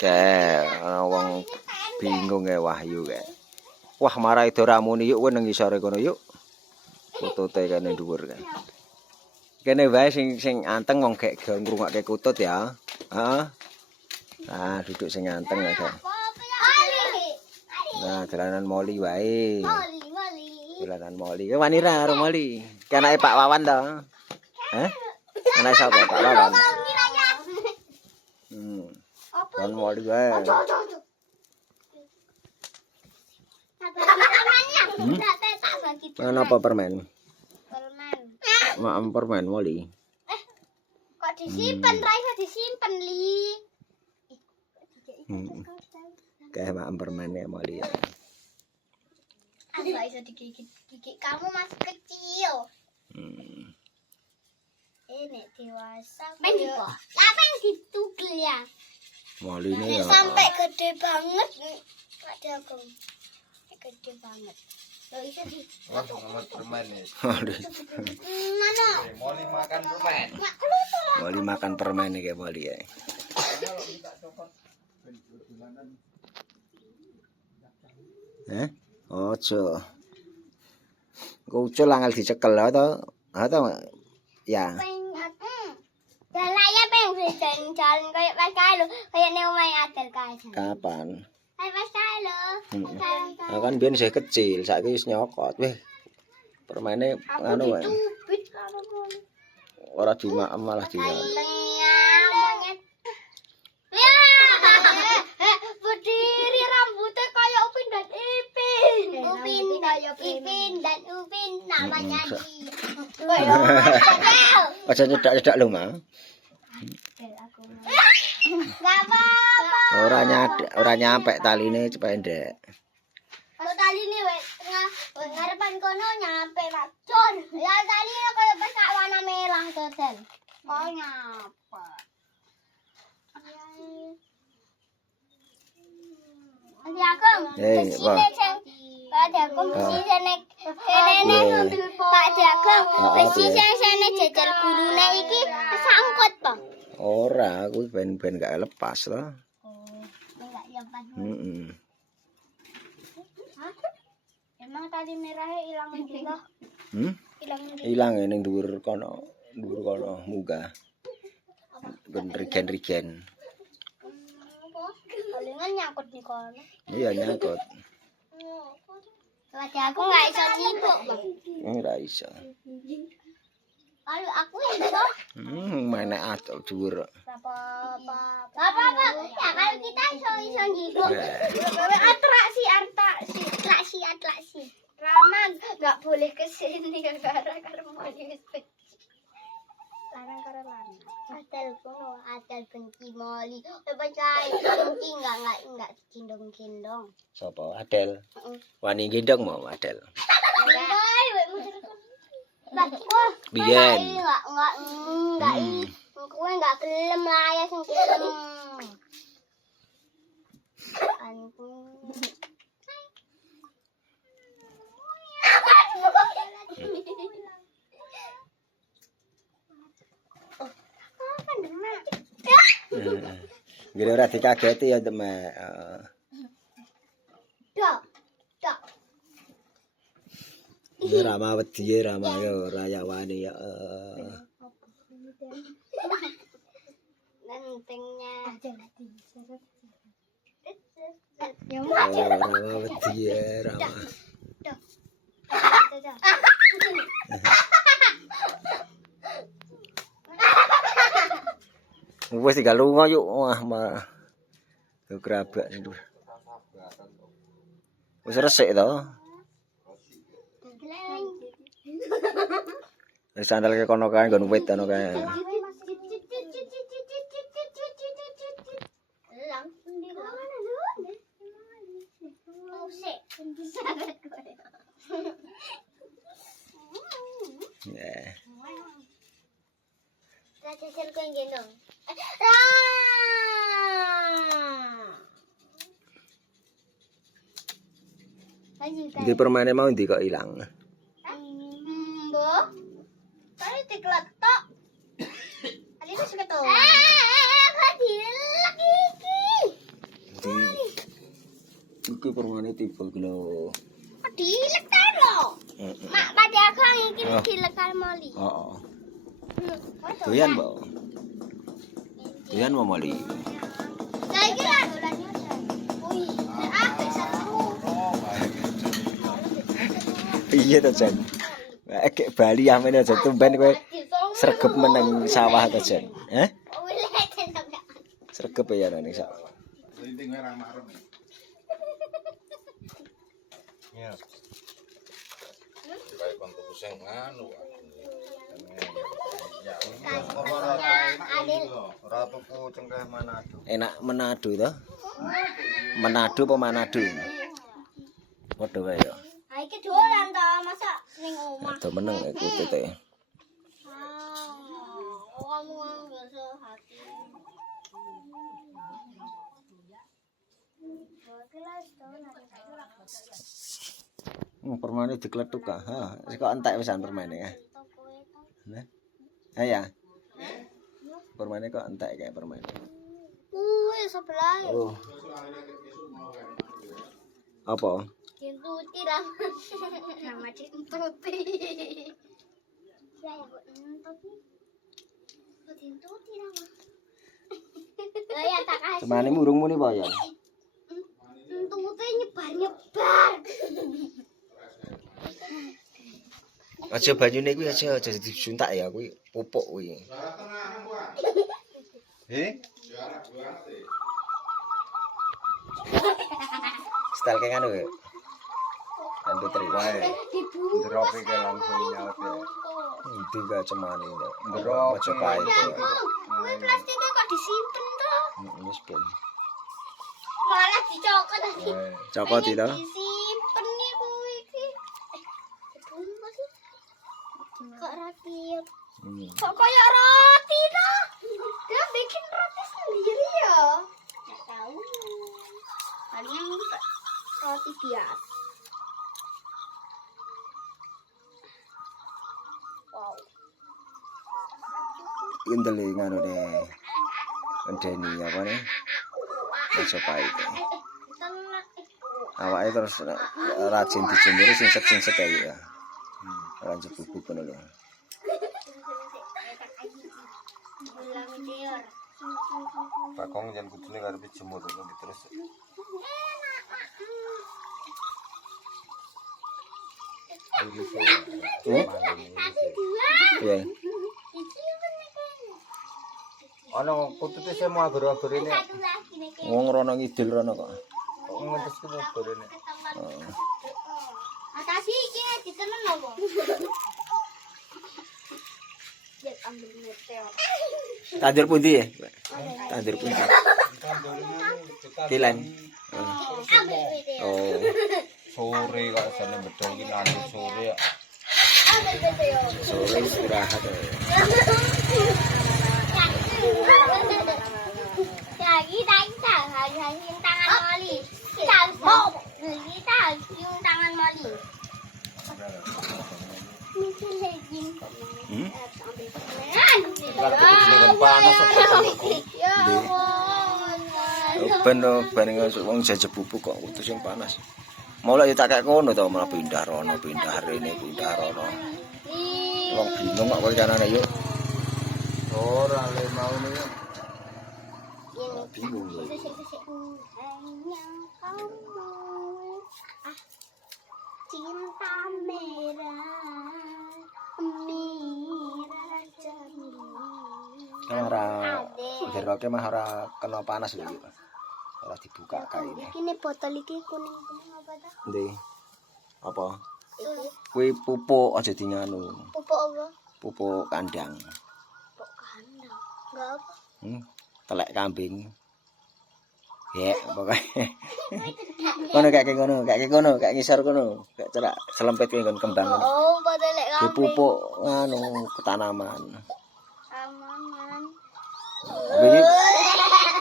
Kayak wong bingung ya Wahyu kayak. Wah, marai doramune yuk kowe nang isore kono yuk. Kutute kene dhuwur kan. Kene wae sing anteng wong gek ngrungokke kutut ya. Heeh. Nah, duduk sing anteng ya, Kak. Nah, dolanan moli wae. Dolanan moli. Kowe wani ra karo moli? Ki anake Pak Wawan to? Hah? Anake sapa Pak Wawan? Kon moli wae. Apa permen? Permen moli. Kok disimpen, ra iso disimpen li. Kayak mak permen ya moli ya. Enggak iso digigit. Kamu masih kecil. Ini dewasa. Apa yang ditugel ya? Moli ini ya. Sampai gede banget. Ada aku. Gede banget. Loh iso di. Waduh, permen ya. Mana? Moli makan permen. Moli makan permen nih kayak moli ya. Ojo. Kucul angel dicekel atau ya. Dalaya pengen jalan kayak pas kae lho, kayak nek omahe Adel kae. Kapan? Kayak pas kae lho. Kan biyen saya kecil, saiki wis nyokot. Weh. Permene anu wae. Ora malah dimakan. Berdiri rambutnya kayak Upin dan Ipin. Ipin dan Upin namanya di. Aja nyedak-nyedak lho, Ma. Enggak apa-apa. Ora nyampe taline cependek. Kalau tali ini ngarepan kono nyampe Pak Jon. Ya tali kayak pas warna merah total. Oh nyapa. Nanti aku kesini ceng. Pak Jagung kesini Pak Jagung kesini sini jajal gurune iki sangkut Pak. Ora, aku ben gak lepas lah. Oh, enggak lepas. Emang tali merahnya hilang juga? Hilang ya ning dhuwur kono munggah. Ben rigen-rigen. Palingan nyangkut di kono. Iya nyangkut. Berarti aku nggak iso nyibuk, Bang. Ora iso. Kalau aku iso. Menek atok dhuwur. Apa-apa. Ya kalau kita iso nyibuk. Atraksi. Rama nggak boleh kesini gara-gara mau diusir. Larang karena larang. Adel benci moli. Percaya benci enggak gendong-gendong. Sapa Adel? Wani gendong mau Adel. Biyen. Enggak. Kowe enggak gelem lah ya sing gelem. Gede ora dikageti ya Demek. Dok. Ya Rama wedi Rama ya ora ya wani ya. Nentengnya. Rama wedi ya Rama. Wes tinggal lunga yuk. Wah, mah. Kerabak itu. Wis resik to. Wis sandal ke kono kae nggon wit kono kae. Ya. Jajal kowe gendong. Di permane mau ndi kok ilang. Mbok. Tadi dikletok. Tadi wis ketok. Kok dilek iki. iki permane tiba iki lho. Dilekar lho. Mak pada aku iki dilekar moli. Heeh. Doyan, Mbak. Doyan mau moli. Lah iki lah. Wih, apa seru. Iya to, Jan. Kayak Bali amene aja tumben kowe sregep meneng sawah to, Jan. Sregep ya nang sawah. Ya. Baik untuk sing anu. Ora tuku cengkeh Manado. Enak Manado to. Manado apa Manado? Padha wae ya. Ha iki dolan to, masa ning omah. Ado meneng iku tete. Kamu biasa hati. Permane dikletuk ah. Ha, kok entek pisan permane ya. Nah. Ha ya. Permane kok entek kayak permane. Sebelah. Oh. Apa? Dintuti lah. Nama dintuti. Ya, dintuti. Dintuti lah. Ya tak kasih. Semane murung muni apa ya? Dintuti nyebar-nyebar. Aja banyune kuwi aja disuntak ya kuwi pupuk kuwi. Style kayak ngono ya. Kan Putri wae. Drop iki langsung nyaut ya. Itu gak cemane ya. Ndrok aja pahit. Kuwi plastiknya kok disimpen toh? Wis ben. Malah dicokot tadi. Cokot itu. Disimpen nih kuwi iki. Kok rapi. Kok kayak roti toh? Dia bikin roti sendiri ya? Nggak tahu. Palingan ini roti biasa. Wow. Indele ngono deh. Endeni apa nih? Aja pahit. Tenak. Awake terus rajin dijemur sing-sing kae ya. Ora bubuk ngono lho. Bakong jan kudune karepe jemur terus. Iya. Ana kutute sing mau agur-agur ini. Wong rono ngidul rono kok. Ngetes ku agur ini. Atas iki ditemen apa? Ya ambil meteor. Tandur pundi ya? Tandur pundi. Kilen. Ambil meteor. Oh. Sore kok jane bedol iki nanti sore ya. Ambil meteor. Sore istirahat. Kita harus cium tangan Molly. Kita harus cium tangan Molly. Mungkin lagi. Panas Ya Allah. Ben wong jajeb bubuk kok kudu sing panas. Mulai tak kayak kono to malah pindah rono, pindah rene, pindah rono. Wong bingung kok kowe kanane yuk. ora le mau nih. Bingung lho. Cinta merah, merah jambi. Ora geroke mah ora kena panas lho iki. Ora dibuka kaine. Ini botol iki kuning-kuning apa ta? Ndi? Apa? Itu Kuwi pupuk aja dinganu. pupuk apa? Pupuk kandang. Pupuk kandang. Enggak apa. Telek kambing. Ya, pokoknya. Kono kayak ngono, kayak ngisor kono, kayak cerak selempet kon kembang. Oh, botol lek kambing. Dipupuk anu tanaman. Aman.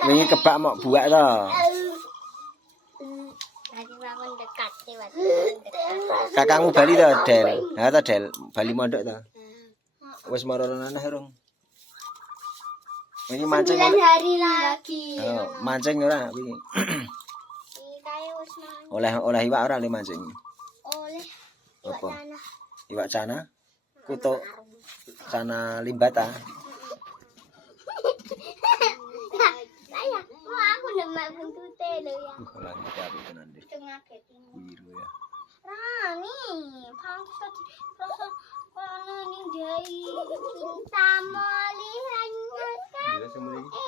Wingi kebak mok buak to. Tadi bangun dekat lewat. Kakangmu Bali to, Del. Ha to, Del. Bali mondok to. Wis marono aneh rong. Wingi mancing. 9 hari lagi. Oh, mancing ora wingi. Kayak wis mangan. Oleh iwak ora le mancing. Oleh iwak Apa? tanah. Iwak cana. Kutuk cana limbata. Saya, aku demek buntute lho ya. Lah iki apik tenan deh. Ngaget. Biru ya. Rani, pantes tadi rasa kono ning dai cinta moli hanya Dia semua